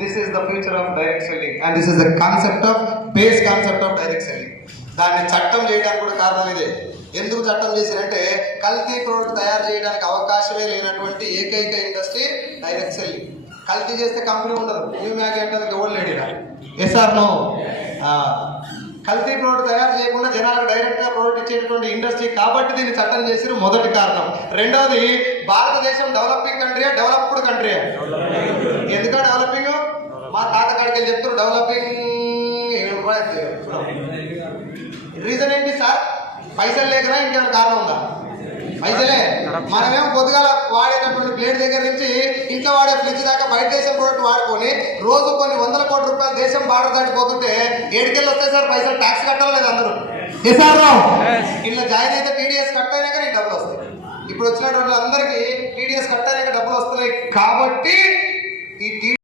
This is the future of direct selling and this is the concept of base concept of direct selling. దాన్ని చట్టం చేయడానికి కూడా కారణం ఇదే. ఎందుకు చట్టం చేశారంటే కల్తీ ప్రోడక్ట్ తయారు చేయడానికి అవకాశమే లేనటువంటి ఏకైక ఇండస్ట్రీ డైరెక్ట్ సెల్లింగ్. కల్తీ చేస్తే కంపెనీ ఉండదు. న్యూ మ్యాగ్ అంటే ఎవరు లేడీరా? SR no? కల్తీ ప్రోడక్ట్ తయారు చేయకుండా జనాలకు డైరెక్ట్ గా ప్రోడక్ట్ ఇచ్చేటువంటి ఇండస్ట్రీ కాబట్టి దీన్ని చట్టం చేసిరు. మొదటి కారణం. రెండవది, భారతదేశం డెవలపింగ్ కంట్రీయా డెవలప్డ్ కంట్రీయా? ఎందుక డెవలపింగ్? మా తాత కాడికి చెప్తారు డెవలపింగ్. రీజన్ ఏంటి సార్? పైసలు లేకనా ఇంకేమైనా కారణం ఉందా? పైసలే. మనమేమో పొద్దుగాల వాడేటటువంటి ప్లేట్ దగ్గర నుంచి ఇంట్లో వాడే ఫ్రిడ్జ్ దాకా బయట దేశం ప్రోడక్ట్ వాడుకొని రోజు కొన్ని వందల కోట్ల రూపాయలు దేశం బార్డర్ దాటిపోతుంటే ఏడుకెళ్ళి వస్తాయి సార్ పైసలు. ట్యాక్స్ కట్టాలి అందరూ. ఇట్లా జాయిన్ అయితే టీడీఎస్ కట్ అయినాక నీకు డబ్బులు వస్తాయి. ఇప్పుడు వచ్చినటువంటి అందరికీ టీడీఎస్ కట్ అయినాక డబ్బులు వస్తున్నాయి కాబట్టి ఈ